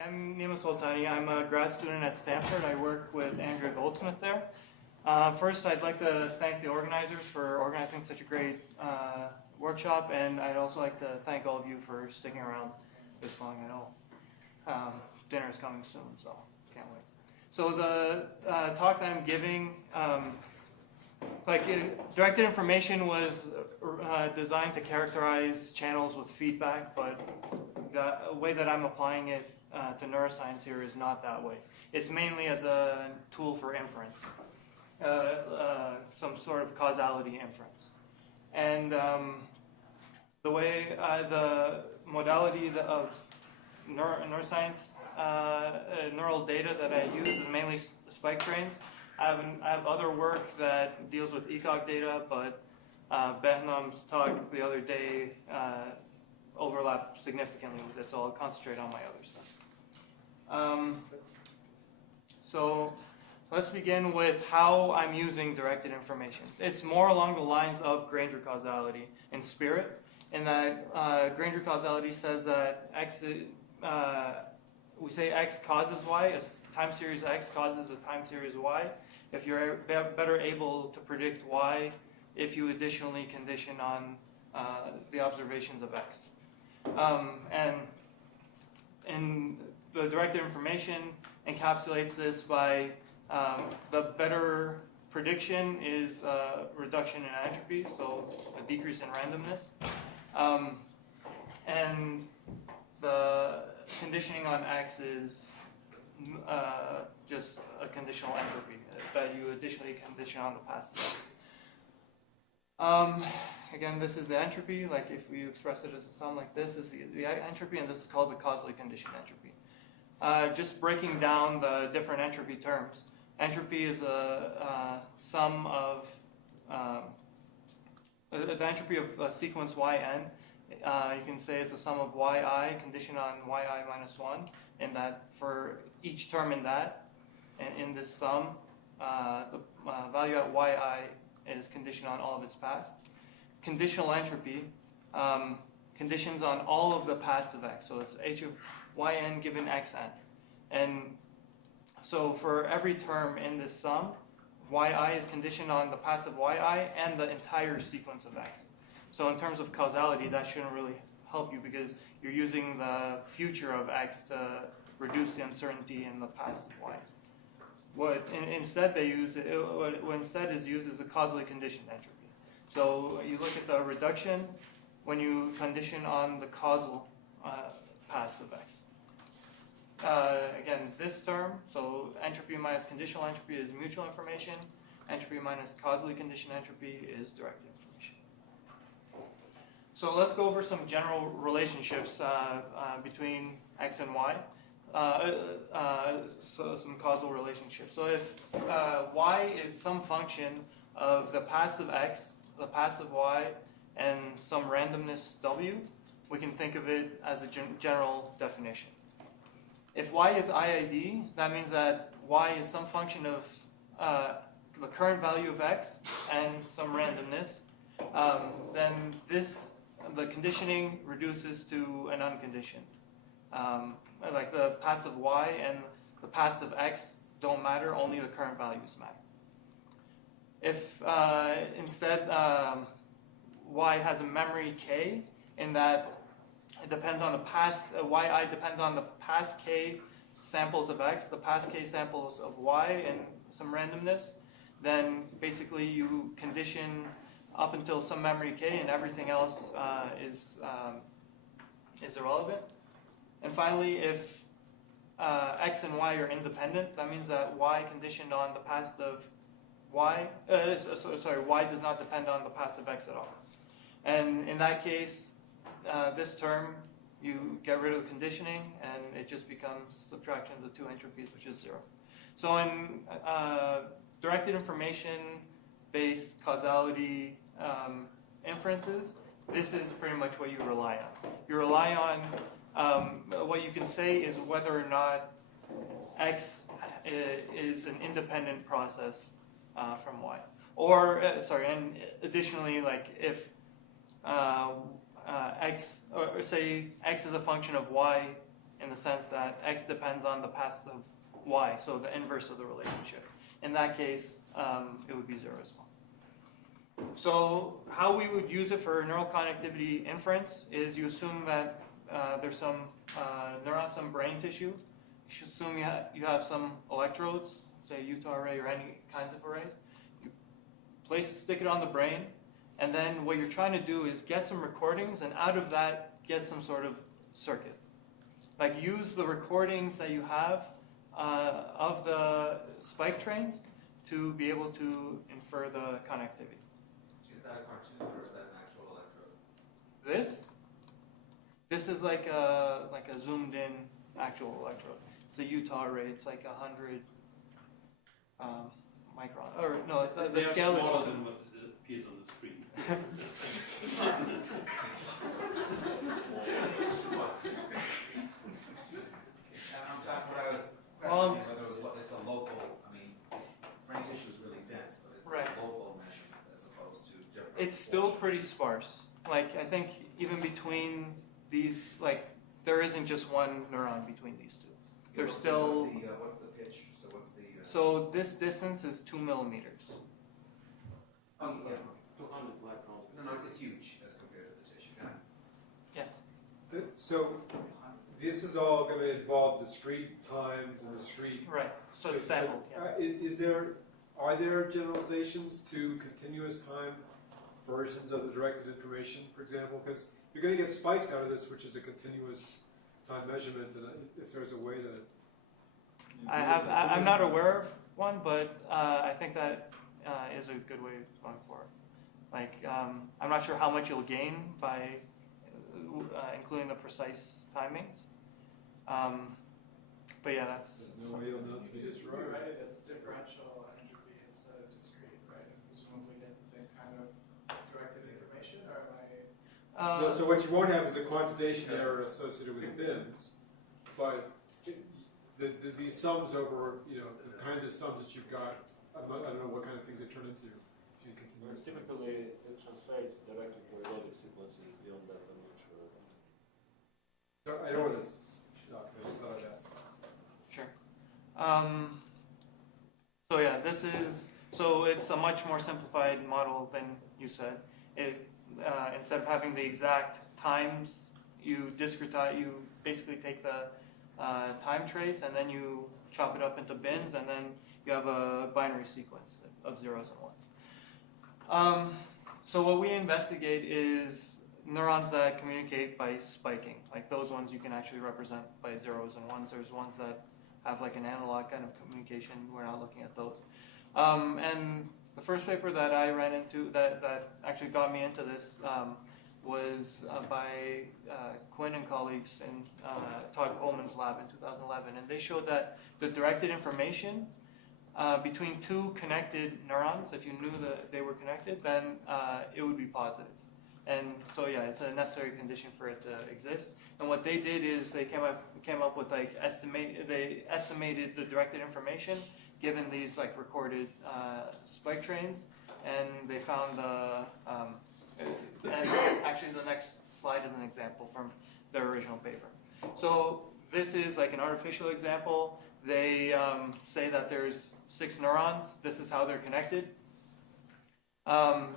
I'm Nima Soltani. I'm a grad student at Stanford. I work with Andrea Goldsmith there. First, I'd like to thank the organizers for organizing such a great workshop, and I'd also like to thank all of you for sticking around this long. I know dinner is coming soon, so can't wait. So the talk that I'm giving, directed information was designed to characterize channels with feedback, but the way that I'm applying it to neuroscience here is not that way. It's mainly as a tool for inference, some sort of causality inference. And the way, the modality of neuroscience, neural data that I use is mainly spike trains. I have other work that deals with ECOG data, but Behnam's talk the other day overlap significantly with it, so I'll concentrate on my other stuff. So let's begin with how I'm using directed information. It's more along the lines of Granger causality in spirit, in that Granger causality says that we say X causes Y, a time series X causes a time series Y. If you're better able to predict Y, if you additionally condition on the observations of X. And the directed information encapsulates this by the better prediction is reduction in entropy, so a decrease in randomness. And the conditioning on X is just a conditional entropy that you additionally condition on the passive X. Again, this is the entropy. Like if we express it as a sum like this is the entropy, and this is called the causally conditioned entropy. Just breaking down the different entropy terms. Entropy is a sum of the entropy of sequence yn. You can say it's the sum of yi conditioned on yi minus 1, and that for each term in that, and in this sum, the value at yi is conditioned on all of its past. Conditional entropy conditions on all of the past of x, so it's h of yn given xn. And so for every term in this sum, yi is conditioned on the past of yi and the entire sequence of x. So in terms of causality, that shouldn't really help you because you're using the future of x to reduce the uncertainty in the past of y. What instead they use, what instead is used is the causally conditioned entropy. So you look at the reduction when you condition on the causal past of x. Again, this term, so entropy minus conditional entropy is mutual information. Entropy minus causally conditioned entropy is directed information. So let's go over some general relationships between x and y. So some causal relationships. So if y is some function of the past of x, the past of y, and some randomness w, we can think of it as a general definition. If y is IID, that means that y is some function of the current value of x and some randomness. Then the conditioning reduces to an unconditioned. Like the past of y and the past of x don't matter, only the current values matter. If instead y has a memory k, in that it depends on the past, yi depends on the past k samples of x, the past k samples of y, and some randomness, then basically you condition up until some memory k, and everything else is irrelevant. And finally, if x and y are independent, that means that y conditioned on the past of y, y does not depend on the past of x at all. And in that case, this term, you get rid of the conditioning, and it just becomes subtraction of the two entropies, which is 0. So in directed information-based causality inferences, this is pretty much what you rely on. You rely on what you can say is whether or not x is an independent process from y. Or, and additionally, like if x, or say x is a function of y in the sense that x depends on the past of y, so the inverse of the relationship. In that case, it would be 0 as well. So how we would use it for neural connectivity inference is you assume that there's some neuron, some brain tissue. You should assume you have some electrodes, say a Utah array or any kinds of arrays. You stick it on the brain, and then what you're trying to do is get some recordings, and out of that, get some sort of circuit. Like use the recordings that you have of the spike trains to be able to infer the connectivity. Is that a cartoon or is that an actual electrode? This is like a zoomed in actual electrode. It's a Utah array. It's like 100 micron. Or no, the scale is smaller than what appears on the screen. What I was questioning whether it's a local, I mean, brain tissue is really dense, but it's a local measurement as opposed to different. It's still pretty sparse. Like, I think even between these, like, there isn't just one neuron between these two. There's still. What's the pitch? So what's the. So this distance is 2 millimeters. Oh, yeah. 200 microns. No, it's huge as compared to the tissue. Yes. So this is all going to involve discrete times and discrete. Right. So it's sampled. Yeah. Are there generalizations to continuous time versions of the directed information, for example? Because you're going to get spikes out of this, which is a continuous time measurement, and if there's a way to. I'm not aware of one, but I think that is a good way of going forward. Like, I'm not sure how much you'll gain by including the precise timings. But yeah, that's. There's no way you'll know to be destroyed. Right, it's differential entropy instead of discrete, right? And presumably get the same kind of directed information, or am I? No, so what you won't have is the quantization error associated with the bins, but these sums over, the kinds of sums that you've got, I don't know what kind of things they turn into. If you continue. Typically, it translates directly to periodic sequences. Beyond that, I'm not sure. So I don't want to talk. I just thought I'd ask. Sure. So yeah, it's a much more simplified model than you said. Instead of having the exact times, you basically take the time trace and then you chop it up into bins, and then you have a binary sequence of zeros and ones. So what we investigate is neurons that communicate by spiking. Like those ones you can actually represent by zeros and ones. There's ones that have like an analog kind of communication. We're not looking at those. And the first paper that I ran into that actually got me into this was by Quinn and colleagues in Todd Coleman's lab in 2011. And they showed that the directed information between two connected neurons, if you knew that they were connected, then it would be positive. And so yeah, it's a necessary condition for it to exist. And what they did is they came up with like they estimated the directed information given these like recorded spike trains, and they found and actually the next slide is an example from their original paper. So this is like an artificial example. They say that there's 6 neurons. This is how they're connected.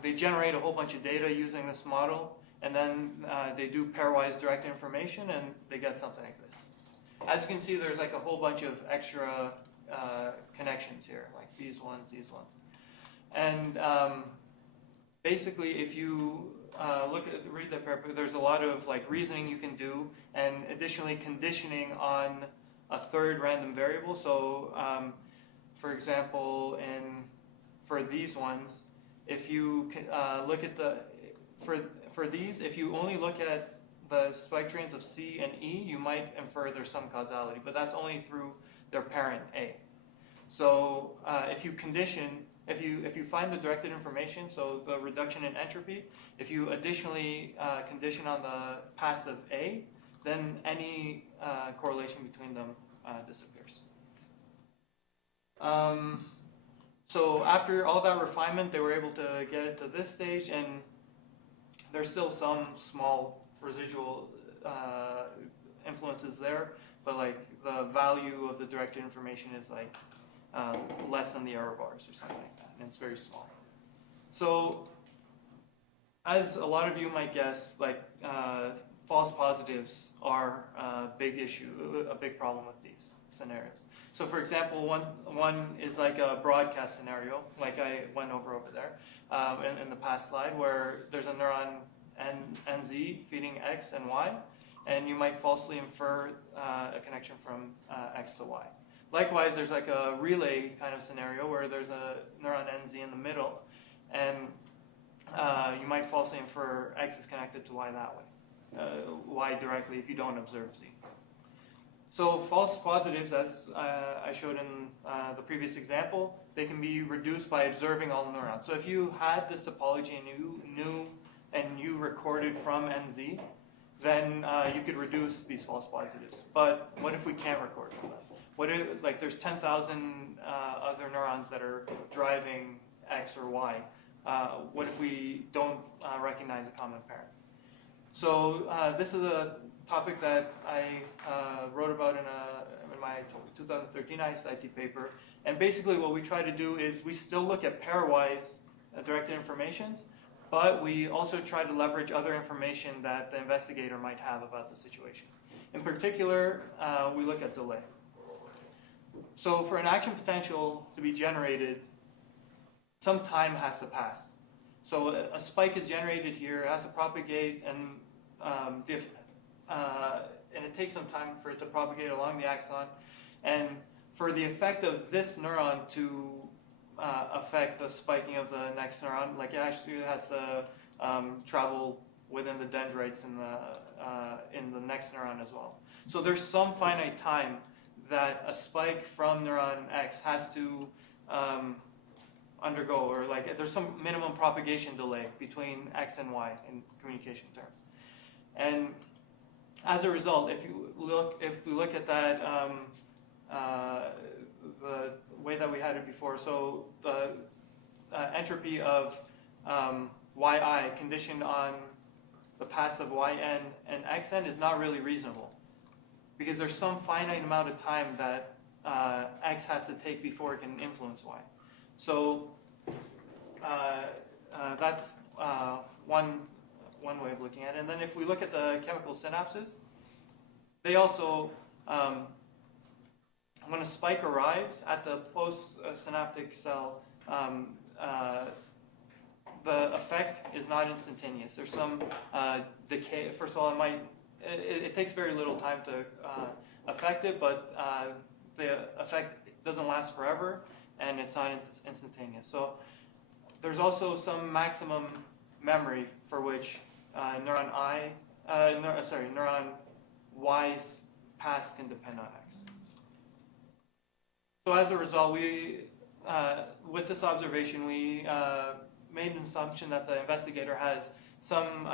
They generate a whole bunch of data using this model, and then they do pairwise direct information, and they get something like this. As you can see, there's like a whole bunch of extra connections here, like these ones. And basically, if you read the paper, there's a lot of like reasoning you can do, and additionally conditioning on a third random variable. So, for example, for these ones, if you look at for these, if you only look at the spike trains of C and E, you might infer there's some causality, but that's only through their parent A. So if you find the directed information, so the reduction in entropy, if you additionally condition on the passive A, then any correlation between them disappears. So after all that refinement, they were able to get it to this stage, and there's still some small residual influences there, but like the value of the directed information is like less than the error bars or something like that, and it's very small. So, as a lot of you might guess, like false positives are a big issue, a big problem with these scenarios. So, for example, one is like a broadcast scenario, like I went over there in the past slide, where there's a neuron NZ feeding X and Y, and you might falsely infer a connection from X to Y. Likewise, there's like a relay kind of scenario where there's a neuron NZ in the middle, and you might falsely infer X is connected to Y that way, Y directly if you don't observe Z. So false positives, as I showed in the previous example, they can be reduced by observing all neurons. So if you had this topology and you knew and you recorded from NZ, then you could reduce these false positives. But what if we can't record from them? What if, like, there's 10,000 other neurons that are driving X or Y? What if we don't recognize a common parent? So this is a topic that I wrote about in my 2013 ISIT paper. And basically what we try to do is we still look at pairwise directed informations, but we also try to leverage other information that the investigator might have about the situation. In particular, we look at delay. So for an action potential to be generated, some time has to pass. So a spike is generated here, it has to propagate, and it takes some time for it to propagate along the axon. And for the effect of this neuron to affect the spiking of the next neuron, like it actually has to travel within the dendrites in the next neuron as well. So there's some finite time that a spike from neuron X has to undergo, or like there's some minimum propagation delay between X and Y in communication terms. And as a result, if we look at that, the way that we had it before, so the entropy of yi conditioned on the passive yn and xn is not really reasonable, because there's some finite amount of time that x has to take before it can influence y. So that's one way of looking at it. And then if we look at the chemical synapses, they also, when a spike arrives at the post-synaptic cell, the effect is not instantaneous. There's some decay. First of all, it takes very little time to affect it, but the effect doesn't last forever, and it's not instantaneous. So there's also some maximum memory for which neuron Y's past can depend on X. So as a result, with this observation, we made an assumption that the investigator has some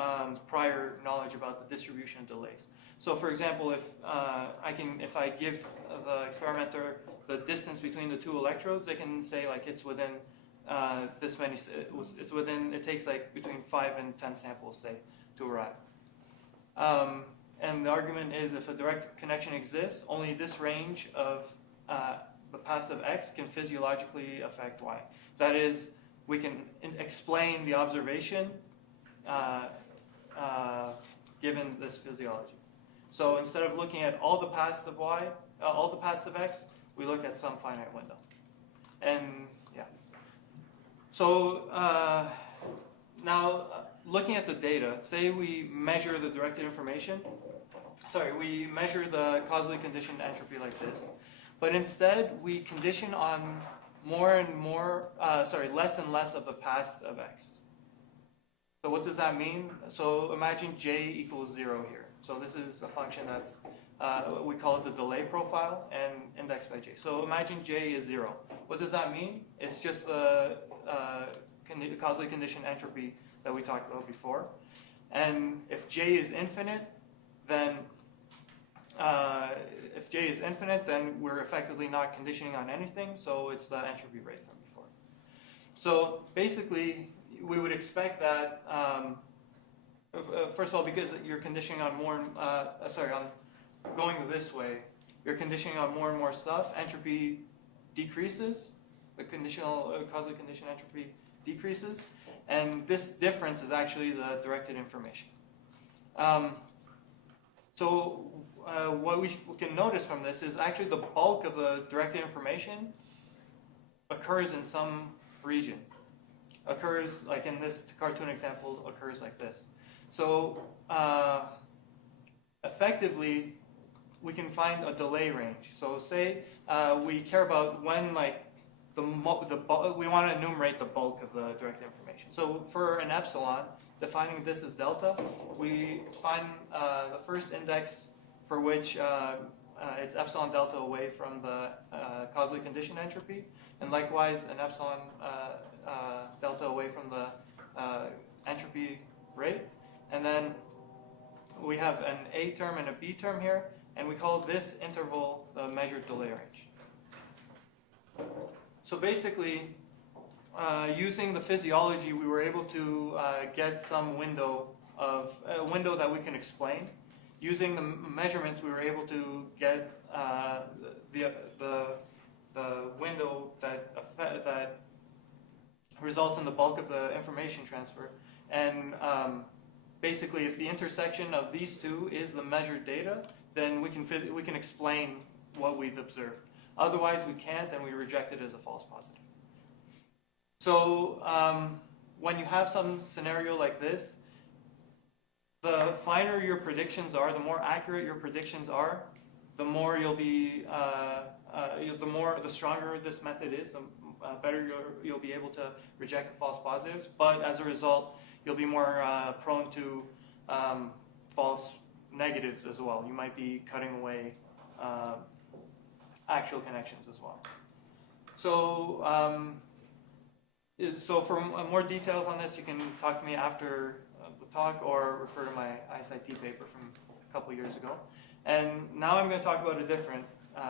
prior knowledge about the distribution of delays. So, for example, if I give the experimenter the distance between the two electrodes, they can say like it's within this many. It's within. It takes like between 5 and 10 samples, say, to arrive. And the argument is, if a direct connection exists, only this range of the passive X can physiologically affect Y. That is, we can explain the observation given this physiology. So instead of looking at all the passive Y, all the passive X, we look at some finite window. And yeah. So now looking at the data, say we measure the directed information. We measure the causally conditioned entropy like this. But instead, we condition on less and less of the past of X. So what does that mean? So imagine J equals 0 here. So this is a function that's, we call it the delay profile and indexed by J. So imagine J is 0. What does that mean? It's just the causally conditioned entropy that we talked about before. And if J is infinite, then we're effectively not conditioning on anything, so it's the entropy rate from before. So basically, we would expect that, first of all, because you're conditioning on on going this way, you're conditioning on more and more stuff, entropy decreases, the conditional causally conditioned entropy decreases, and this difference is actually the directed information. What we can notice from this is actually the bulk of the directed information occurs in some region. Occurs, like in this cartoon example, occurs like this. So effectively, we can find a delay range. So say we care about when, like, we want to enumerate the bulk of the direct information. So for an epsilon, defining this as delta, we find the first index for which it's epsilon delta away from the causally conditioned entropy, and likewise an epsilon delta away from the entropy rate. And then we have an A term and a B term here, and we call this interval the measured delay range. So basically, using the physiology, we were able to get some window that we can explain. Using the measurements, we were able to get the window that results in the bulk of the information transfer. And basically, if the intersection of these two is the measured data, then we can explain what we've observed. Otherwise, we can't, and we reject it as a false positive. So when you have some scenario like this, the finer your predictions are, the more accurate your predictions are, the more you'll be, the stronger this method is, the better you'll be able to reject the false positives. But as a result, you'll be more prone to false negatives as well. You might be cutting away actual connections as well. So, for more details on this, you can talk to me after the talk or refer to my ISIT paper from a couple years ago. And now I'm going to talk about a different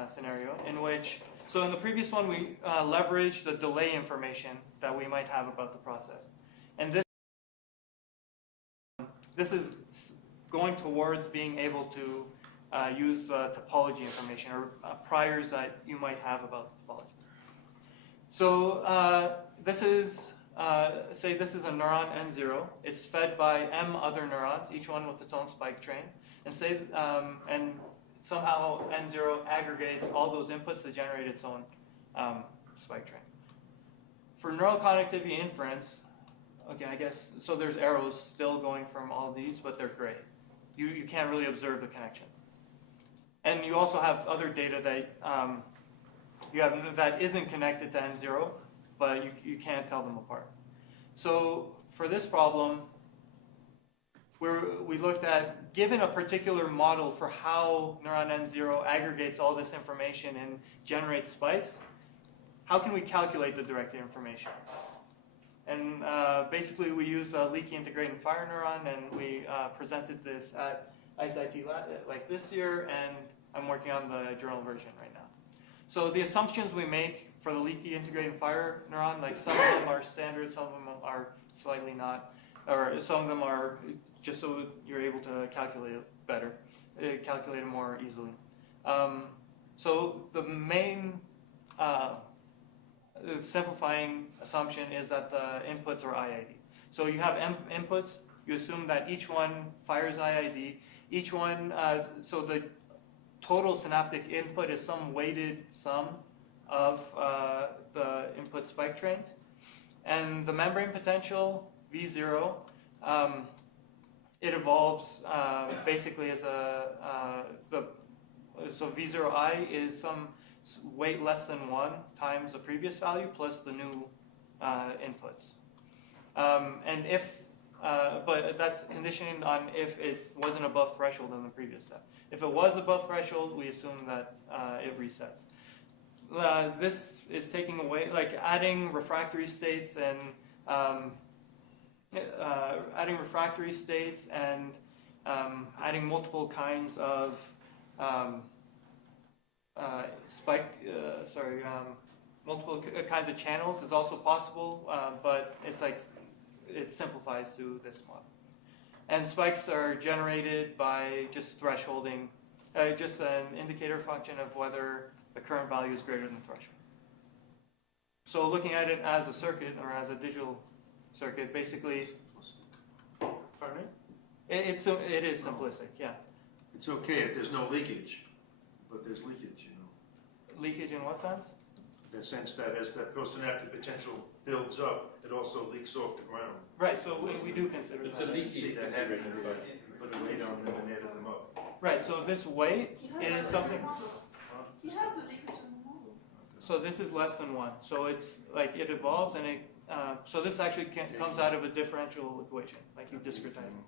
scenario in which, so in the previous one, we leveraged the delay information that we might have about the process. And this is going towards being able to use the topology information or priors that you might have about the topology. So this is, say this is a neuron N0. It's fed by M other neurons, each one with its own spike train. And say, and somehow N0 aggregates all those inputs to generate its own spike train. For neural connectivity inference, okay, I guess, so there's arrows still going from all these, but they're gray. You can't really observe the connection. And you also have other data that that isn't connected to N0, but you can't tell them apart. So for this problem, we looked at, given a particular model for how neuron N0 aggregates all this information and generates spikes, how can we calculate the directed information? And basically, we used a leaky integrating fire neuron, and we presented this at ISIT like this year, and I'm working on the journal version right now. So the assumptions we make for the leaky integrating fire neuron, like some of them are standard, some of them are slightly not, or some of them are just so you're able to calculate it better, calculate it more easily. So the main simplifying assumption is that the inputs are IID. So you have inputs, you assume that each one fires IID, each one, so the total synaptic input is some weighted sum of the input spike trains. And the membrane potential, V0, it evolves basically as so V0I is some weight less than 1 times the previous value plus the new inputs. And if, but that's conditioning on if it wasn't above threshold in the previous step. If it was above threshold, we assume that it resets. This is taking away, like adding refractory states and adding multiple kinds of multiple kinds of channels is also possible, but it's like it simplifies to this model. And spikes are generated by just thresholding Just an indicator function of whether the current value is greater than threshold. So looking at it as a circuit or as a digital circuit, basically, pardon me? It is simplistic, yeah. It's okay if there's no leakage, but there's leakage, you know. Leakage in what sense? In the sense that as that perisynaptic potential builds up, it also leaks off the ground. Right, so we do consider It's that. a You leaky. see that happening there. Put a weight on them and added them up. Right, so this weight is something, He has the leakage in the model. so this is less than 1. So it's like it evolves and it, so this actually comes out of a differential equation, like you discretize it.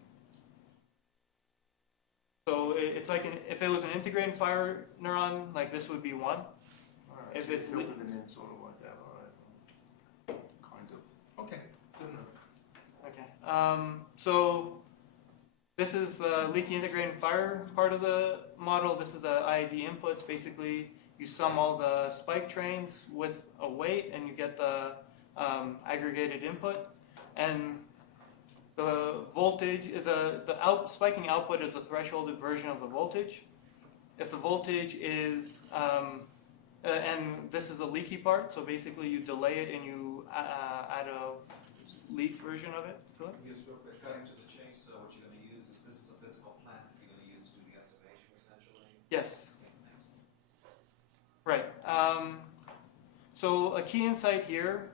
So it's like if it was an integrating fire neuron, like this would be 1. All right, If so you it's filtered them in sort of like that, all right. Kind of. Okay, good enough. Okay. So this is the leaky integrating fire part of the model. This is the IID inputs. Basically, you sum all the spike trains with a weight, and you get the aggregated input. And the voltage, the spiking output is a thresholded version of the voltage. If the voltage is, and this is a leaky part, so basically you delay it and you add a leaked version of it to it. Just real quick, cutting to the chase, what you're gonna use is, this is a physical plant you're gonna use to do the estimation essentially? Yes. Okay, thanks. Right. So a key insight here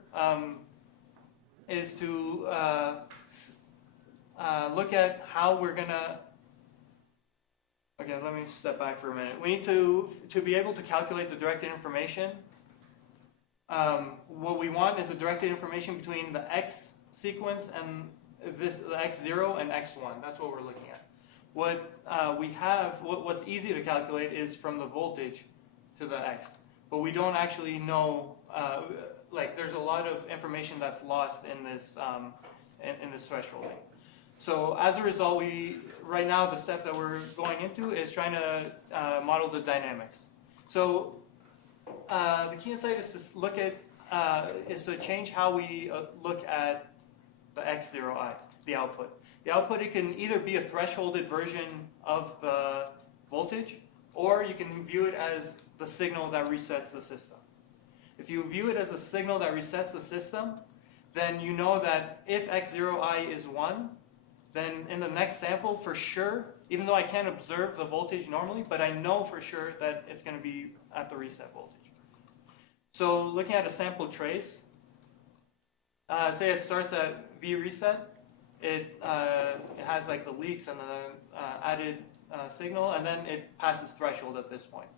is to look at how we're gonna. Okay, let me step back for a minute. We need to be able to calculate the directed information. What we want is the directed information between the x sequence and the x0 and x1. That's what we're looking at. What we have, what's easy to calculate is from the voltage to the x, but we don't actually know. Like, there's a lot of information that's lost in this in this thresholding. So as a result, right now the step that we're going into is trying to model the dynamics. So the key insight is to look at is to change how we look at the x0i, the output. The output, it can either be a thresholded version of the voltage, or you can view it as the signal that resets the system. If you view it as a signal that resets the system, then you know that if x0i is 1, then in the next sample, for sure, even though I can't observe the voltage normally, but I know for sure that it's going to be at the reset voltage. So looking at a sample trace, say it starts at V reset, it has like the leaks and the added signal, and then it passes threshold at this point.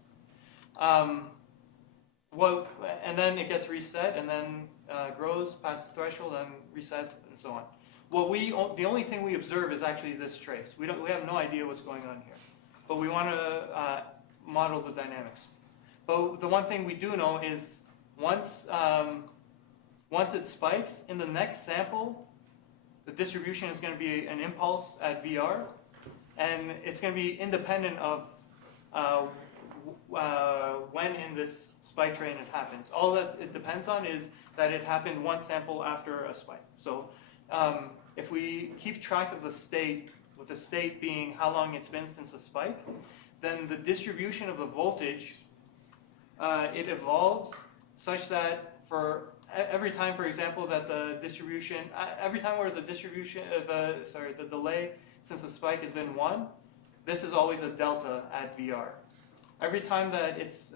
And then it gets reset, and then grows, passes threshold, and resets, and so on. The only thing we observe is actually this trace. We have no idea what's going on here, but we want to model the dynamics. But the one thing we do know is once it spikes in the next sample, the distribution is going to be an impulse at VR, and it's going to be independent of when in this spike train it happens. All that it depends on is that it happened one sample after a spike. So if we keep track of the state, with the state being how long it's been since the spike, then the distribution of the voltage, it evolves such that for every time, for example, that the distribution, every time where the distribution, the delay since the spike has been 1, this is always a delta at VR. Every time that it's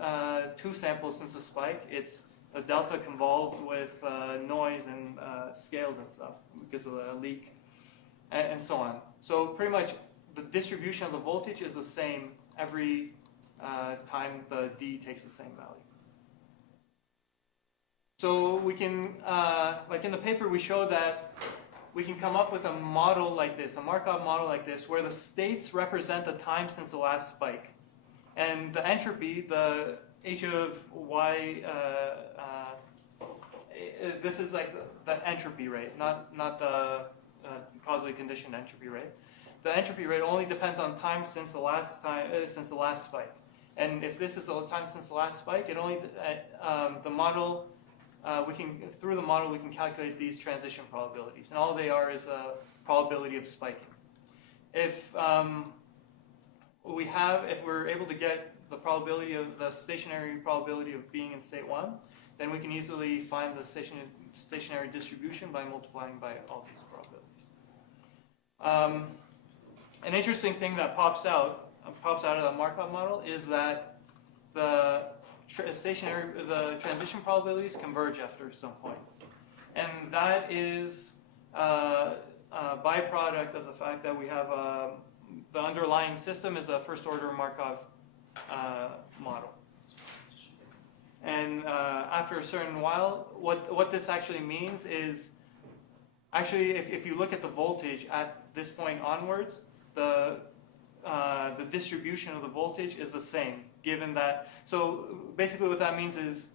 2 samples since the spike, it's a delta convolves with noise and scaled and stuff because of the leak and so on. So pretty much the distribution of the voltage is the same every time the D takes the same value. So we can, like in the paper, we show that we can come up with a model like this, a Markov model like this, where the states represent the time since the last spike. And the entropy, the h of y, this is like the entropy rate, not the causally conditioned entropy rate. The entropy rate only depends on time since the last spike. And if this is the time since the last spike, it only the model through the model we can calculate these transition probabilities, and all they are is a probability of spiking. If we have, if we're able to get the probability of the stationary probability of being in state 1, then we can easily find the stationary distribution by multiplying by all these probabilities. An interesting thing that pops out of the Markov model is that the transition probabilities converge after some point, and that is a byproduct of the fact that we have the underlying system is a first-order Markov model. And after a certain while, what this actually means is, actually, if you look at the voltage at this point onwards, the distribution of the voltage is the same, given that. So basically what that means is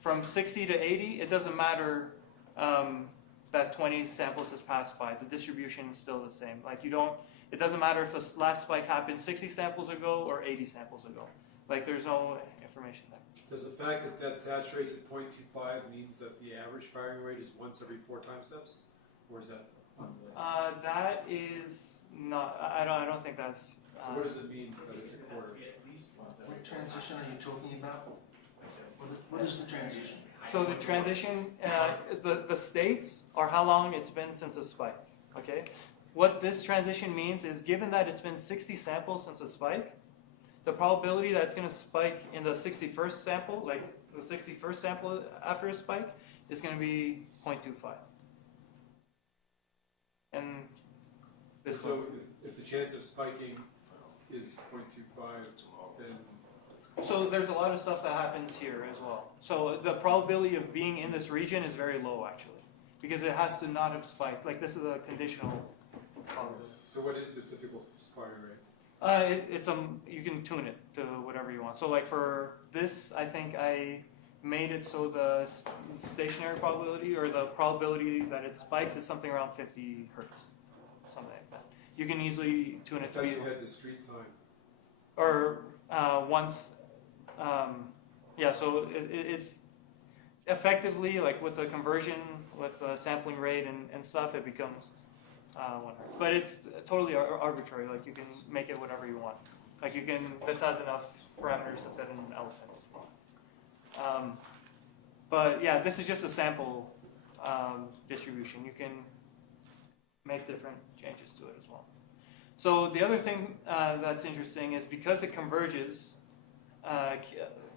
from 60 to 80, it doesn't matter that 20 samples has passed by. The distribution is still the same. Like it doesn't matter if the last spike happened 60 samples ago or 80 samples ago. Like there's no information there. Does the fact that that saturates at 0.25 means that the average firing rate is once every 4 time steps? Or is that? That is not, I don't think that's... So what does it mean that it's a quarter? What transition are you talking about? What is the transition? So the transition, the states are how long it's been since a spike, okay? What this transition means is, given that it's been 60 samples since a spike, the probability that it's going to spike in the 61st sample, like the 61st sample after a spike, is going to be 0.25. And this So one. if the chance of spiking is 0.25, then... So there's a lot of stuff that happens here as well. So the probability of being in this region is very low, actually, because it has to not have spiked. Like this is a conditional probability. So what is the typical firing rate? You can tune it to whatever you want. So like for this, I think I made it so the stationary probability or the probability that it spikes is something around 50 hertz, something like that. You can easily tune it to be. You had discrete time. Or once, yeah. So it's effectively like with the conversion, with the sampling rate and stuff, it becomes 1 hertz. But it's totally arbitrary. Like you can make it whatever you want. Like this has enough parameters to fit in an elephant as well. But yeah, this is just a sample distribution. You can make different changes to it as well. So the other thing that's interesting is because it converges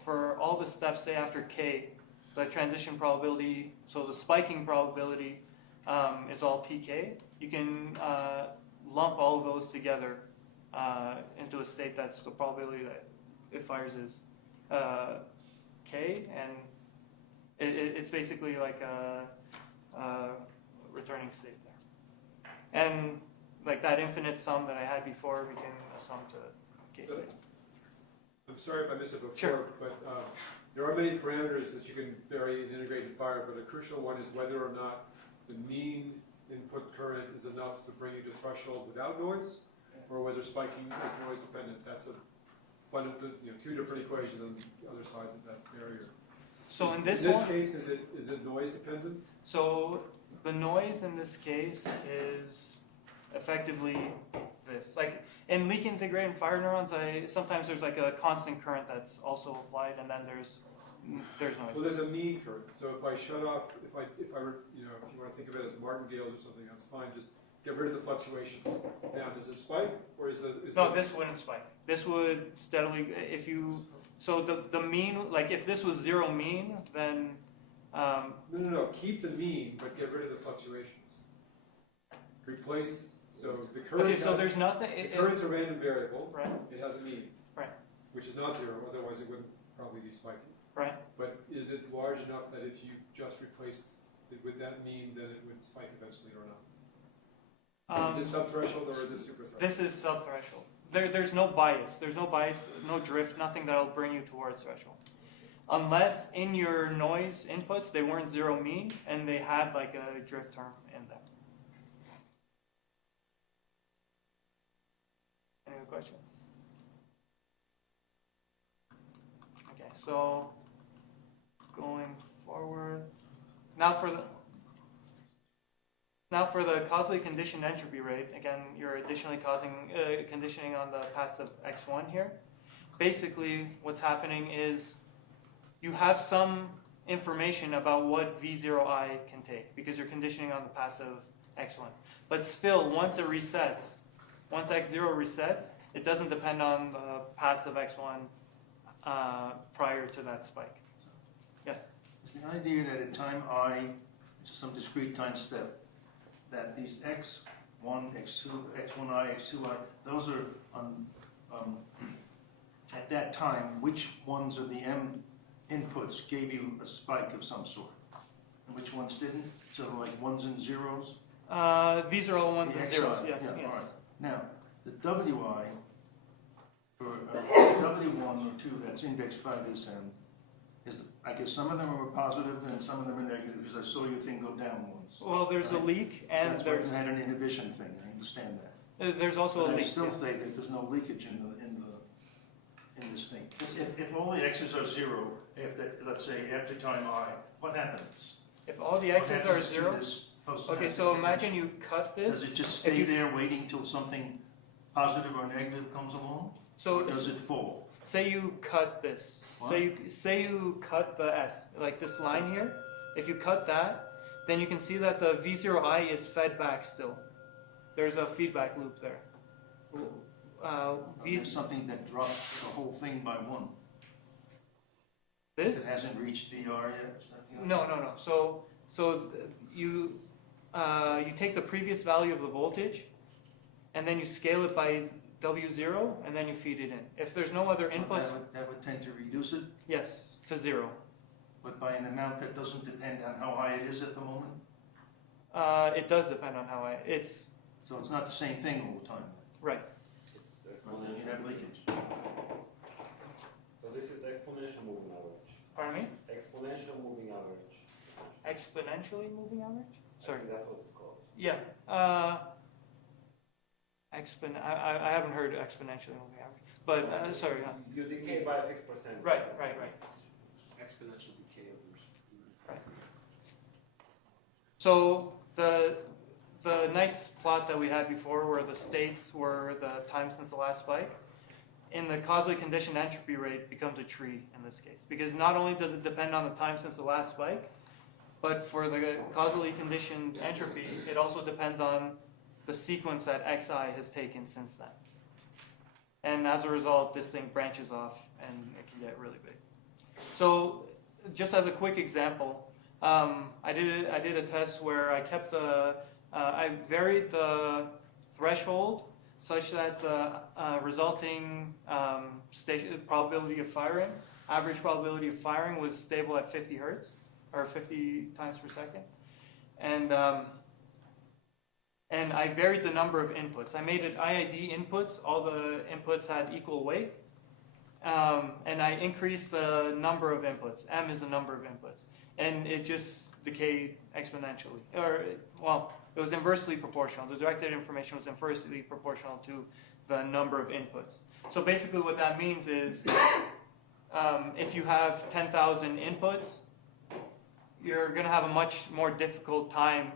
for all the steps, say after K, the transition probability, so the spiking probability is all pk. You can lump all of those together into a state that's the probability that it fires is k, and it's basically like a returning state there. And like that infinite sum that I had before, we can sum to k state. I'm sorry if I missed it before, Sure. but there are many parameters that you can vary and integrate and fire, but a crucial one is whether or not the mean input current is enough to bring you to threshold without noise, or whether spiking is noise dependent. That's a fundamental, two different equations on the other sides of that barrier. So in this case, is it noise dependent? So the noise in this case is effectively this. Like in leak integrated fire neurons, sometimes there's like a constant current that's also applied, and then there's noise. Well, there's a mean current. So if I shut off, if I if you want to think of it as martingales or something, that's fine. Just get rid of the fluctuations. Now, does it spike, or is no? This wouldn't spike. This would steadily. If you so the mean, like if this was zero mean, then no. Keep the mean, but get rid of the fluctuations. Replace. So the current. Okay, so there's nothing. The current's a random variable. Right. It has a mean. Right. Which is not zero. Otherwise, it wouldn't probably be spiking. Right. But is it large enough that if you just replaced it with that mean, then it would spike eventually or not? Is it subthreshold or is it superthreshold? This is subthreshold. There's no bias. There's no bias, no drift, nothing that'll bring you towards threshold. Unless in your noise inputs they weren't zero mean and they had like a drift term in there. Any other questions? Okay, so going forward. Now for the Now for the causally conditioned entropy rate, again, you're additionally conditioning on the passive x1 here. Basically, what's happening is you have some information about what v0i can take because you're conditioning on the passive x1. But still, once it resets, once x0 resets, it doesn't depend on the passive x1 prior to that spike. Yes? Is the idea that at time I, which is some discrete time step, that these x1, x2, x1i, x2i, those are at that time, which ones of the m inputs gave you a spike of some sort, and which ones didn't? So like ones and zeros? These are all ones The and xi, zeros, yes, yeah, yes. all right. Now, the wi, or w1 or 2 that's indexed by this m, is, I guess some of them are positive and some of them are negative, because I saw your thing go down once. Well, there's Right. a leak, and That's why there's you had an inhibition thing, I understand that. there's also But a I leak. still say that there's no leakage in this thing. If all the x's are 0, after, let's say, after time I, what happens? If all the What x's are happens to 0, this postsynaptic okay, so imagine potential? you cut this. Does it just if stay you- there waiting till something positive or negative comes along? So Or does it fall? say you cut this. What? Say you cut the S, like this line here. If you cut that, then you can see that the V0i is fed back still. There's a feedback loop there. There's something that drops the whole thing by 1. This? It hasn't reached VR yet? Is that the No. So you take the previous value of the voltage, and then you scale it by W0, and then you feed it in. If there's no other So inputs, that would tend to reduce it, yes, to 0. but by an amount that doesn't depend on how high it is at the moment? It does depend on how it's So it's not the same thing all the time then? right. It's Right, then you have leakage. So this is exponential moving average. Pardon me? Exponential moving average. Exponentially moving average? Sorry. That's what it's called. Yeah. I haven't heard exponentially moving average, but sorry. You decay by a fixed percentage. Right. Exponential decay of yours. So the nice plot that we had before, where the states were the time since the last spike, in the causally conditioned entropy rate becomes a tree in this case, because not only does it depend on the time since the last spike, but for the causally conditioned entropy, it also depends on the sequence that xi has taken since then. And as a result, this thing branches off and it can get really big. So just as a quick example, I did a test where I kept I varied the threshold such that the resulting probability of firing, average probability of firing, was stable at 50 hertz, or 50 times per second. And I varied the number of inputs. I made it IID inputs. All the inputs had equal weight. And I increased the number of inputs. M is the number of inputs. And it just decayed exponentially. It was inversely proportional. The directed information was inversely proportional to the number of inputs. So basically what that means is if you have 10,000 inputs, you're going to have a much more difficult time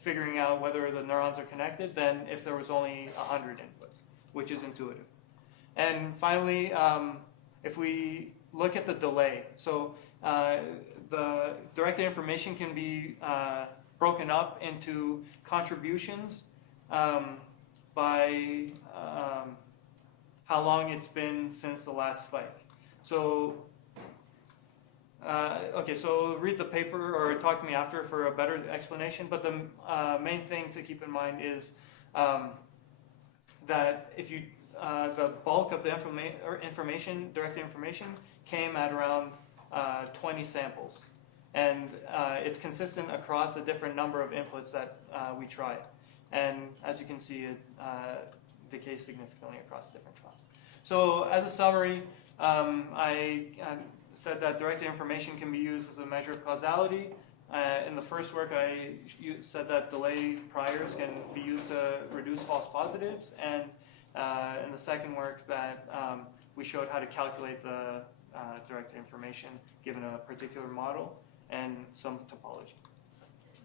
figuring out whether the neurons are connected than if there was only 100 inputs, which is intuitive. And finally, if we look at the delay, so the directed information can be broken up into contributions by how long it's been since the last spike. So so read the paper or talk to me after for a better explanation. But the main thing to keep in mind is that if you the bulk of the directed information came at around 20 samples, and it's consistent across a different number of inputs that we tried. And as you can see, it decays significantly across different trials. So as a summary, I said that directed information can be used as a measure of causality. In the first work, I said that delay priors can be used to reduce false positives, and in the second work that we showed how to calculate the directed information given a particular model and some topology.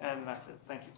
And that's it. Thank you.